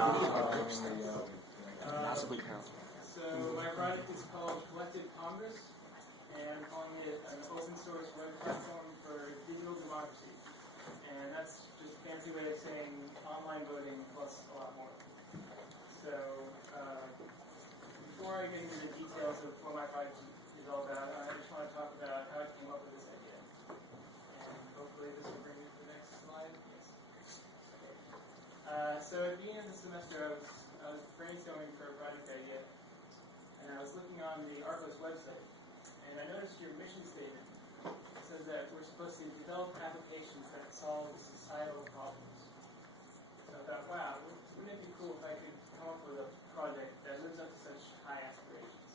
So my project is called Collective Congress, and I'm calling it an open source web platform for digital democracy. And that's just a fancy way of saying online voting plus a lot more. So before I get into the details of what my project is all about, I just want to talk about how I came up with this idea. And hopefully this will bring me to the next slide. Yes. So at the beginning of the semester, I was brainstorming for a project idea, and I was looking on the RCOS website, and I noticed your mission statement says that we're supposed to develop applications that solve societal problems. So I thought, wow, wouldn't it be cool if I could come up with a project that lives up to such high aspirations?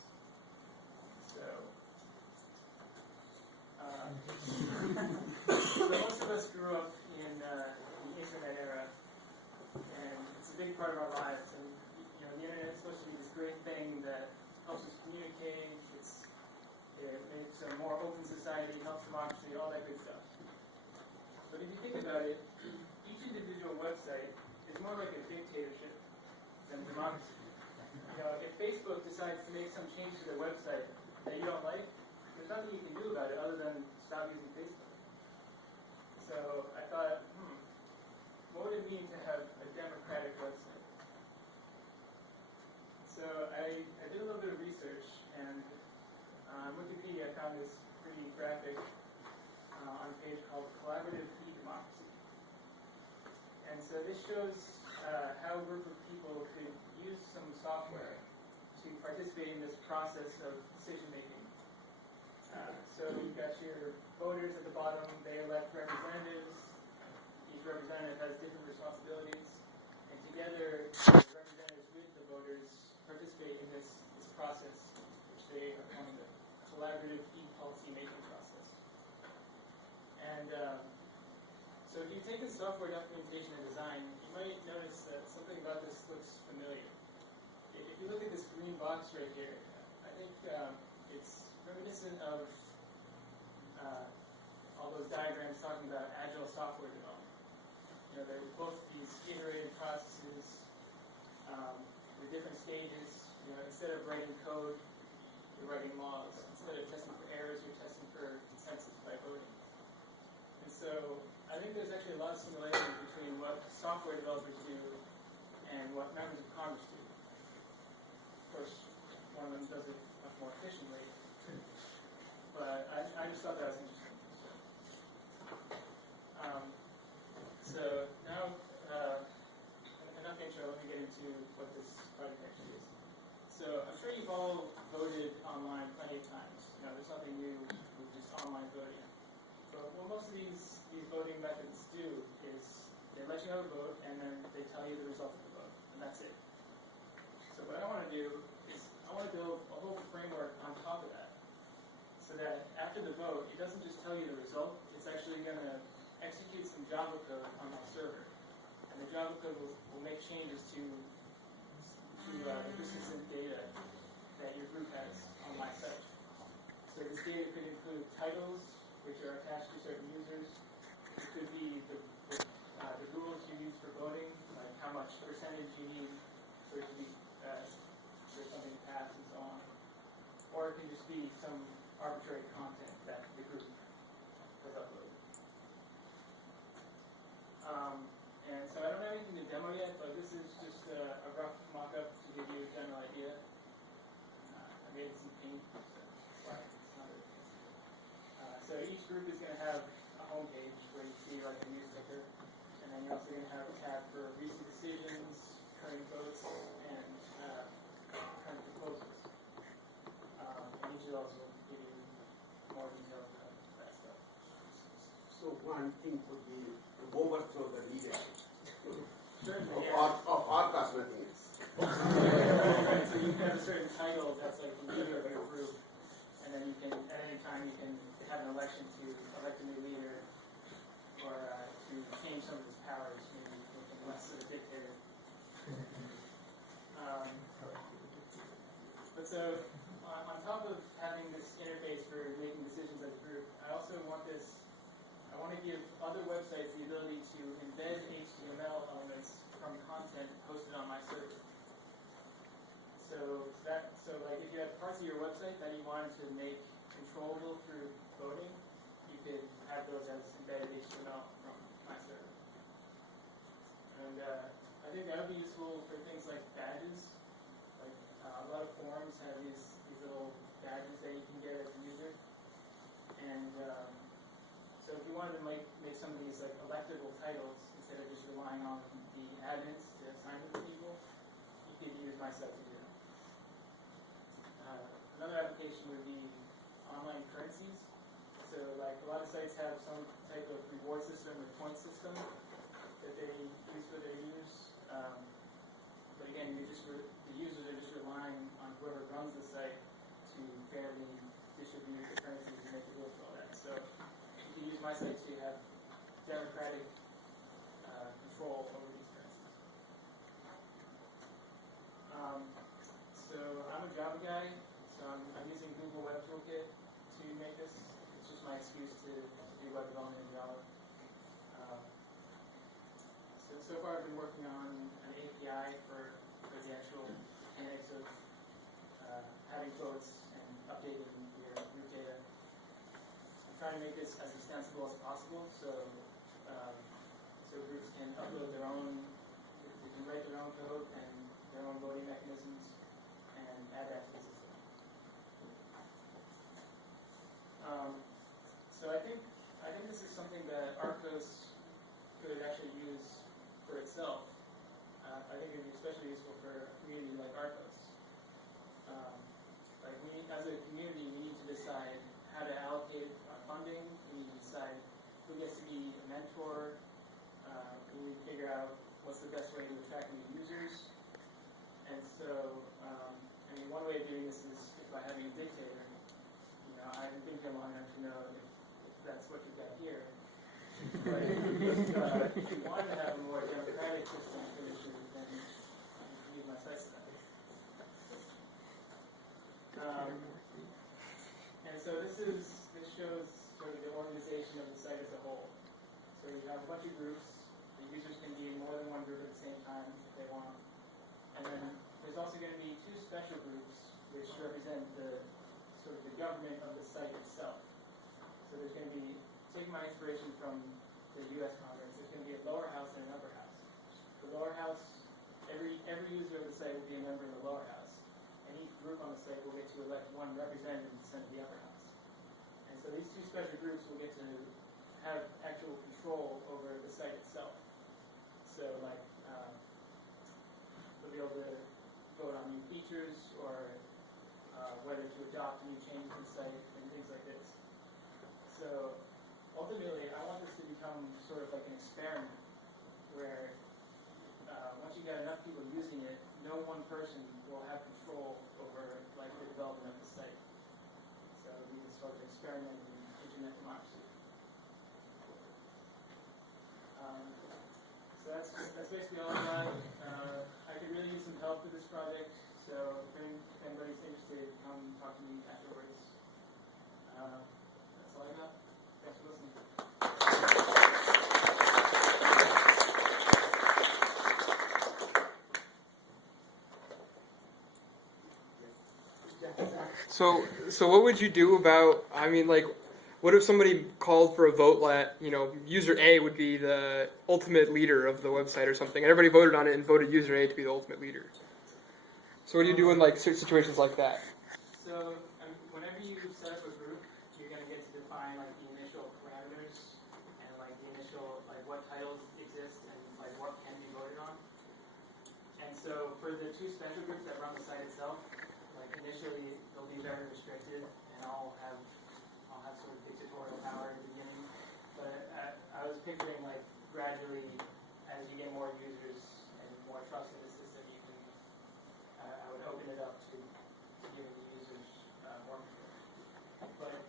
So most of us grew up in the internet era, and it's a big part of our lives. And the internet is supposed to be this great thing that helps us communicate. It makes a more open society, helps democracy, all that good stuff. But if you think about it, each individual website is more like a dictatorship than democracy. If Facebook decides to make some change to their website that you don't like, there's nothing you can do about it other than stop using Facebook. So I thought, what would it mean to have a democratic website? So I did a little bit of research, and on Wikipedia I found this pretty graphic on a page called Collaborative E-Democracy. And so this shows how a group of people could use some software to participate in this process of decision making. So you've got your voters at the bottom, they elect representatives. Each representative has different responsibilities, and together the representatives with the voters participate in this process, which they are calling the collaborative e-policy making process. And so if you take the software documentation and design, you might notice that something about this looks familiar. If you look at this green box right here, I think it's reminiscent of all those diagrams talking about agile software development. They're both these iterative processes with different stages. Instead of writing code, you're writing laws. Instead of testing for errors, you're testing for consensus by voting. And so I think there's actually a lot of similarity between what software developers do and what members of Congress do. Of course, one of them does it much more efficiently, but I just thought that was interesting. So now, enough intro, let me get into what this project actually is. So I'm sure you've all voted online plenty of times. There's nothing new with just online voting. But what most of these voting methods do is they let you have a vote, and then they tell you the result of the vote, and that's it. So what I want to do is I want to build a whole framework on top of that, so that after the vote, it doesn't just tell you the result, it's actually going to execute some Java code on my server. And the Java code will make changes to the persistent data that your group has on my site. So this data could include titles, which are attached to certain users. It could be the rules you use for voting, like how much percentage you need for it to be for something to pass and so on. Or it can just be some arbitrary content that the group has uploaded. And so I don't have anything to demo yet, but this is just a rough mock-up to give you a general idea. I made some paint, so it's not very fancy. So each group is going to have a home page where you see like a newspaper, and then you're also going to have a tab for recent decisions, current votes, and current proposals. And each of those will give you more details about that stuff. So one thing could be to overthrow the leadership of our cosmetics. Right, so you can have a certain title that's like the leader of your group, and then you can, at any time, you can have an election to elect a new leader, or to change some of his powers, maybe make him less of a dictator. But so, on top of having this interface for making decisions as a group, I also want to give other websites the ability to embed HTML elements from content posted on my parts of your website that you wanted to make controllable through voting, you could have those as embedded HTML from my server. And I think that would be useful for things like badges. Like a lot of forums have these little badges that you can get as a user. And so if you wanted to make some of these like electable titles instead of just relying on the admins to assign them to people, you could use my site to do that. Another application would be online currencies. So like a lot of sites have some type of reward system or point system that they use for their users. But again, the users are just relying on whoever runs the site to fairly distribute the currencies and make the rules for all that. So you can use my site to have democratic control over these currencies. So I'm a Java guy, so I'm using Google Web Toolkit to make this. It's just my excuse to do web development in Java. So far I've been working on an API for the actual mechanics of having votes and updating your root data. I'm trying to make this as extensible as possible, so groups can upload their own, they can write their own code and their own voting mechanisms and add that to the system. So I think this is something that RCOS could actually use for itself. I think it would be especially useful for a community like RCOS. Like we, as a community, we need to decide how to allocate our funding. We need to decide who gets to be a mentor. We need to figure out what's the best way to attract new users. And so, I mean, one way of doing this is by having a dictator. You know, I haven't been here long enough to know if that's what you've got here. But if you wanted to have a more democratic system for issues, then you can use my site for that. And so this shows sort of the organization of the site as a whole. So you have a bunch of groups. The users can be in more than one group at the same time if they want. And then there's also going to be two special groups which represent the sort of the government of the site itself. So there's going to be, taking my inspiration from the U.S. Congress, there's going to be a lower house and an upper house. The lower house, every user of the site will be a member of the lower house. And each group on the site will get to elect one representative to send to the upper house. And so these two special groups will get to have actual control over the site itself. So like, they'll be able to vote on new features or whether to adopt new changes to the site and things like this. So ultimately, I want this to become sort of like an experiment where once you get enough people using it, no one person will have control over like the development of the site. So we can sort of experiment in internet democracy. So that's basically all I got. I could really use some help with this project, so if anybody's interested, come talk to me afterwards. That's all I got. Thanks for listening. So what would you do about, I mean, like, what if somebody called for a vote that, you know, user A would be the ultimate leader of the website or something, and everybody voted on it and voted user A to be the ultimate leader? So what do you do in, like, situations like that? So whenever you set up a group, you're going to get to define, like, the initial parameters and, like, the initial, like, what titles exist and, like, what can be voted on. And so for the two special groups that run the site itself, like, initially they'll be very restricted, and I'll have sort of dictatorial power at the beginning. But I was picturing, like, gradually, as you get more users and more trust in the system, you can, I would open it up to giving the users more control. But,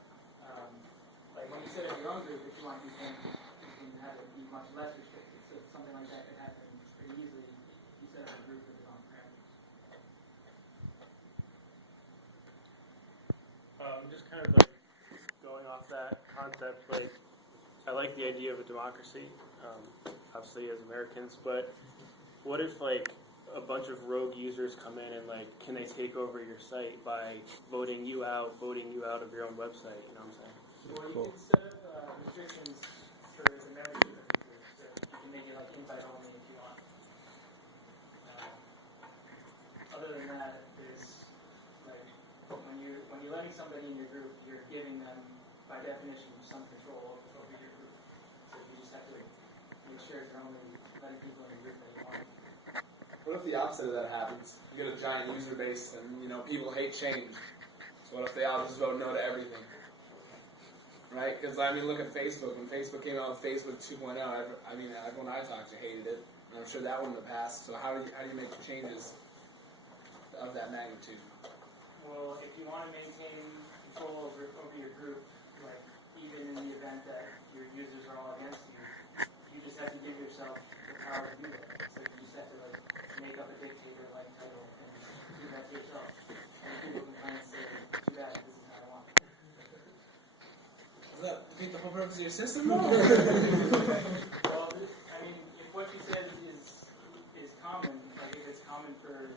like, when you set up your own group, if you want, you can have it be much less restricted. So something like that could happen pretty easily if you set up a group with its own parameters. Just kind of like going off that concept, like I like the idea of a democracy, obviously as Americans, but what if like a bunch of rogue users come in and like, can they take over your site by voting you out of your own website? You know what I'm saying? Or you can set up restrictions for the membership of the group, so you can make it like invite only if you want. Other than that, there's like when you're letting somebody in your group, you're giving them by definition some control over your group. So you just have to make sure you're only letting people in your group that you want. What if the opposite of that happens? You get a giant user base and, people hate change. So what if they all just vote no to everything? Right? Because, look at Facebook. When Facebook came out with Facebook 2.0, everyone I talked to hated it. And I'm sure that wouldn't have passed. So how do you make changes of that magnitude? Well, if you want to maintain control over your group, like even in the event that your users are all against you, you just have to give yourself the power to do that. So you just have to like make up a dictator-like title and do that to yourself. And people can kind of say, too bad, this is how I want it. Does that defeat the whole purpose of your system? No. Well, if what you said is common, like if it's common for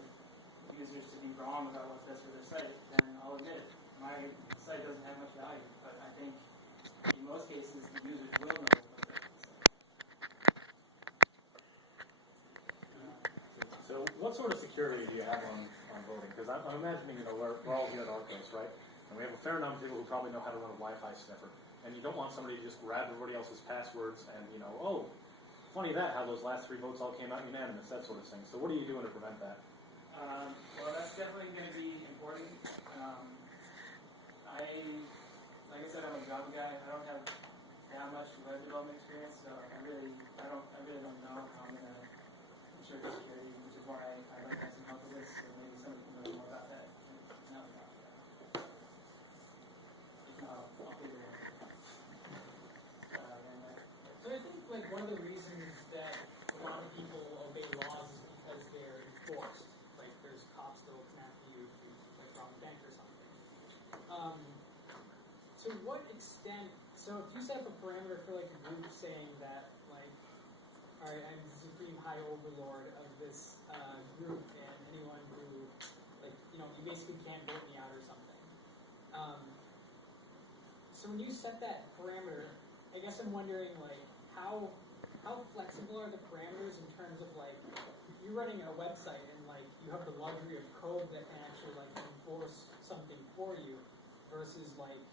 users to be wrong about what's best for their site, then I'll admit it. My site doesn't have much value, but I think in most cases the users will know what's best for the site. So what sort of security do you have on voting? Because I'm imagining, we're all here at RCOS, right? And we have a fair number of people who probably know how to run a Wi-Fi sniffer. And you don't want somebody to just grab everybody else's passwords and, oh, funny that, how those last 3 votes all came out unanimous, that sort of thing. So what are you doing to prevent that? Well, that's definitely going to be important. Like I said, I'm a Java guy. I don't have that much web development experience, so I really don't know how I'm going to ensure security, which is why I like to have some help with this, so maybe somebody can know more about that. Not about that. If not, I'll figure it out. So I think like one of the reasons that a lot of people obey laws is because they're enforced. Like there's cops that will snap you if you like rob a bank or something. To what extent? So if you set up a parameter for like a group saying that like, all right, I'm the supreme high overlord of this group, and anyone who like you basically can't vote me out or something. So when you set that parameter, I guess I'm wondering like how flexible are the parameters in terms of like you're running a website and like you have the luxury of code that can actually like enforce something for you versus like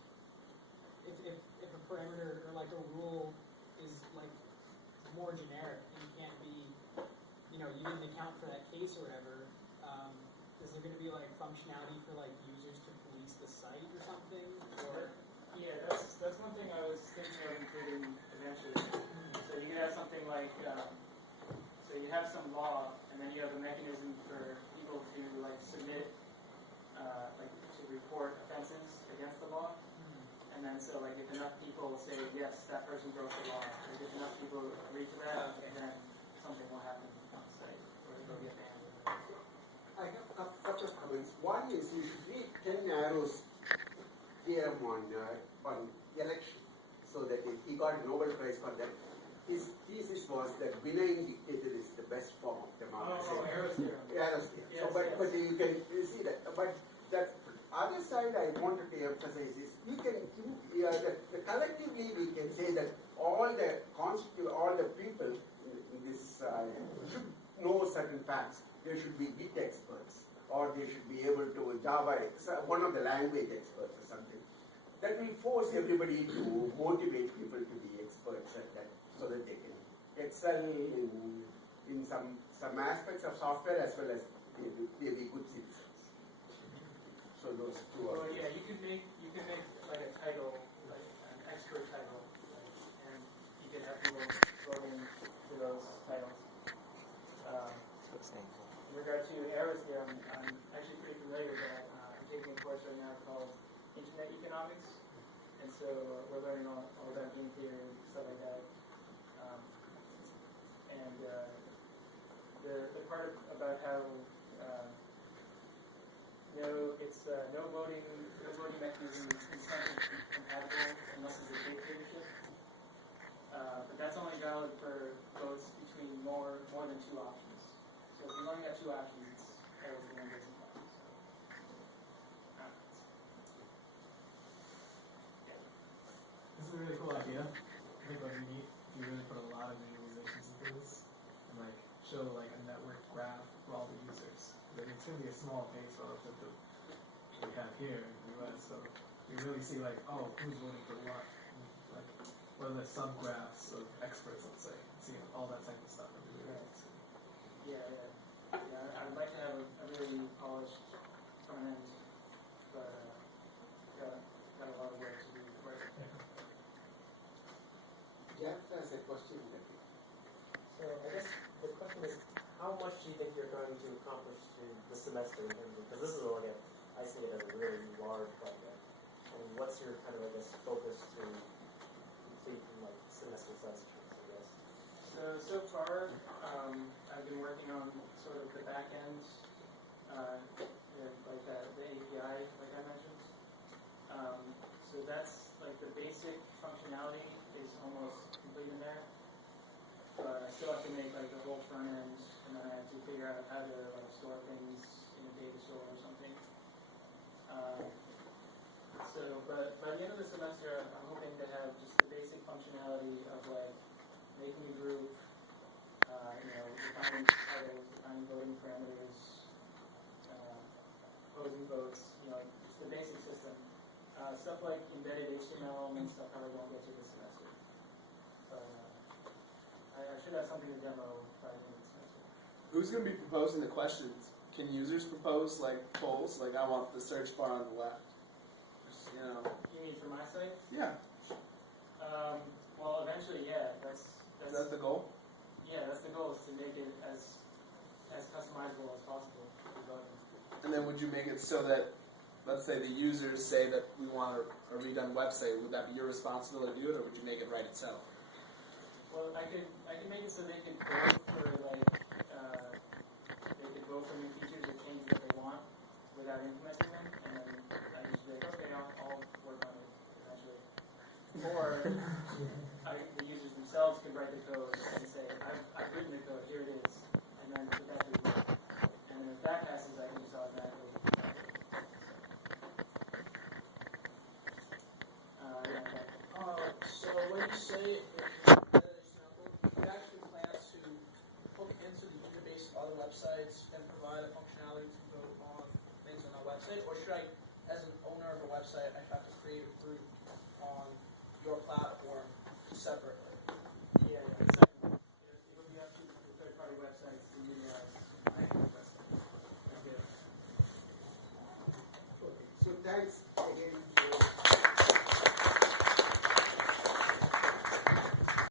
if a parameter or like a rule is like more generic and can't be you didn't account for that case or whatever, is there going to be like functionality for like users to police the site or something? Or yeah, that's one thing I was thinking of including eventually. So you could have something like, so you have some law, and then you have a mechanism for people to like submit, like to report offenses against the law. And then so like if enough people say yes, that person broke the law, and if enough people agree to that, then something will happen on the site, or they'll get banned. I have a couple of comments. One is you should read 10 arrows theorem on election, so that he got a Nobel Prize for that. His thesis was that benign dictator is the best form of democracy. Arrows theorem. Arrows theorem. Yes, So, but you can see that. But that other side I wanted to emphasize is we can collectively we can say that all the people in this should know certain facts. They should be Git experts, or they should be able to Java, one of the language experts or something. That will force everybody to motivate people to be experts at that, so that they can excel in some aspects of software as well as maybe good citizens. So those two are. Well, yeah, you can make like a title, like an expert title, like, and you can have people voting for those titles. In regard to arrows theorem, I'm actually pretty familiar with that. I'm taking a course right now called Internet Economics, and so we're learning all about game theory and stuff like that. The part about how no voting mechanism is compatible unless it's a dictatorship. But that's only valid for votes between more than 2 options. So if you only got 2 show like a network graph for all the users. Like, it's gonna be a small base relative to what we have here in the US. So you really see like, oh, who's voting for what? Like, what are the subgraphs of experts, let's say? See all that type of stuff. Yeah, I'd like to have a really polished front end, but got a lot of work to do for it. Jeff has a question. So I guess the question is, how much do you think you're going to accomplish in the semester? Because this is like I see it as a really large project. And what's your kind of, I guess, focus to complete in like semester sessions, I guess? So far, I've been working on sort of the back end, like the API, like I mentioned. So that's like the basic functionality is almost complete in there. But I still have to make like the whole front end, and then I have to figure out how to like store things in a data store or something. But by the end of the semester, I'm hoping to have just the basic functionality of like making a group, defining titles, defining voting parameters, posing votes, just the basic system. Stuff like embedded HTML and stuff I won't get to this semester. But I should have something to demo by the end of the semester. Who's going to be proposing the questions? Can users propose like polls? Like, I want the search bar on the left. Just, You mean for my site? Yeah. Well, eventually, yeah. That's Is that the goal? Yeah, that's the goal, is to make it as customizable as possible for voting. And then would you make it so that, let's say the users say that we want a redone website, would that be your responsibility to do it, or would you make it write itself? Well, I could make it so they could vote for like they could vote for new features or changes that they want without implementing them, and then I just be like, okay, I'll work on it eventually. Or the users themselves could write the code and say, I've written the code, here it is, and then put that to the vote. And then if that passes, I can just automatically. So when you say, for example, you actually plan to hook into the user base of other websites and provide a functionality to vote on things on our website, or should I, as an owner of a website, I have to create a group on your platform separately? Yeah, exactly. It would be up to the third-party websites to utilize my website. So thanks.